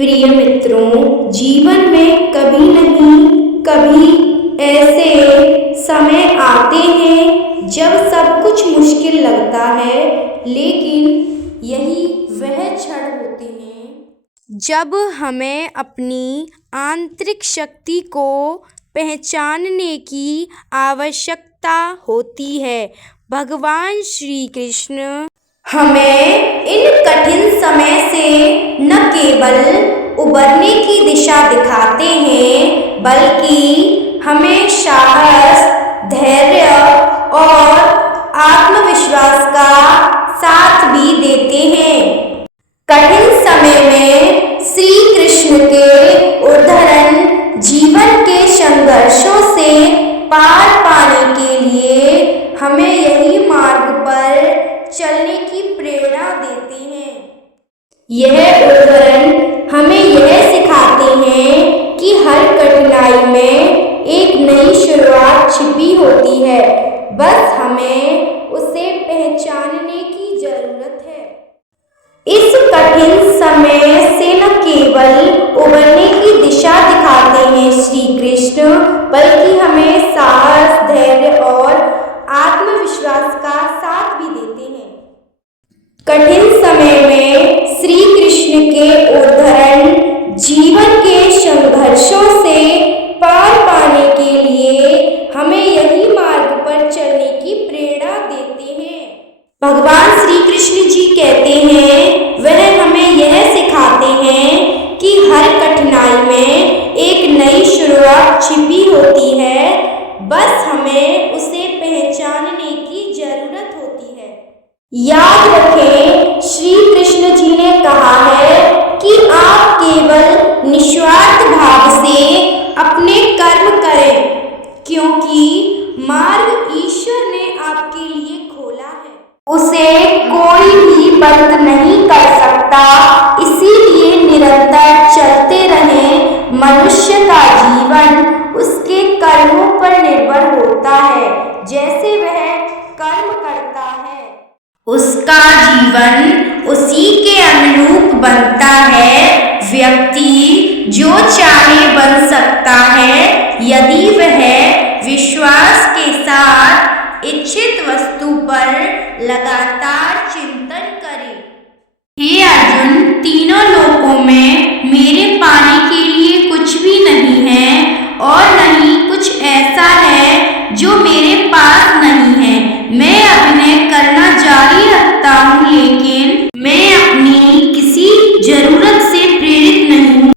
प्रिय मित्रों, जीवन में कभी नहीं कभी ऐसे समय आते हैं जब सब कुछ मुश्किल लगता है, लेकिन यही वह क्षण होते हैं जब हमें अपनी आंतरिक शक्ति को पहचानने की आवश्यकता होती है। भगवान श्री कृष्ण हमें इन कठिन समय से न केवल उबरने की दिशा दिखाते हैं, बल्कि हमें साहस, धैर्य और आत्मविश्वास का साथ भी देते हैं। कठिन समय में श्री कृष्ण के उदाहरण जीवन के संघर्षों से पार पाने के लिए हमें यही मार्ग पर चलने की प्रेरणा देते हैं। यह उदाहरण हमें यह सिखाते हैं कि हर कठिनाई में एक नई शुरुआत छिपी होती है, बस हमें उसे पहचानने की जरूरत है। इस कठिन समय से न केवल उबरने की दिशा दिखाते हैं श्री कृष्ण, बल्कि हमें साहस, धैर्य और आत्मविश्वास का साथ भी देते हैं। कठिन समय में श्री कृष्ण के उदाहरण जीवन के संघर्षों से पार पाने के लिए हमें यही मार्ग पर चलने की प्रेरणा देते हैं। भगवान श्री कृष्ण जी कहते हैं, वह हमें यह सिखाते हैं कि हर कठिनाई में एक नई शुरुआत छिपी होती है, बस हमें उसे पहचानने की जरूरत होती है। याद रखें, श्री कृष्ण जी ने कहा है कि आप केवल निस्वार्थ भाव से अपने कर्म करें, क्योंकि मार्ग ईश्वर ने आपके लिए खोला है। उसे कोई भी बंद नहीं कर सकता, इसीलिए निरंतर चलते रहें। मनुष्य का जीवन उसके कर्मों पर निर्भर होता है। जैसे वह कर्म करता है, उसका जीवन उसी के अनुरूप बनता है। व्यक्ति जो चाहे बन सकता है, यदि वह विश्वास के साथ इच्छित वस्तु पर लगातार चिंतन करे। हे अर्जुन, तीनों लोकों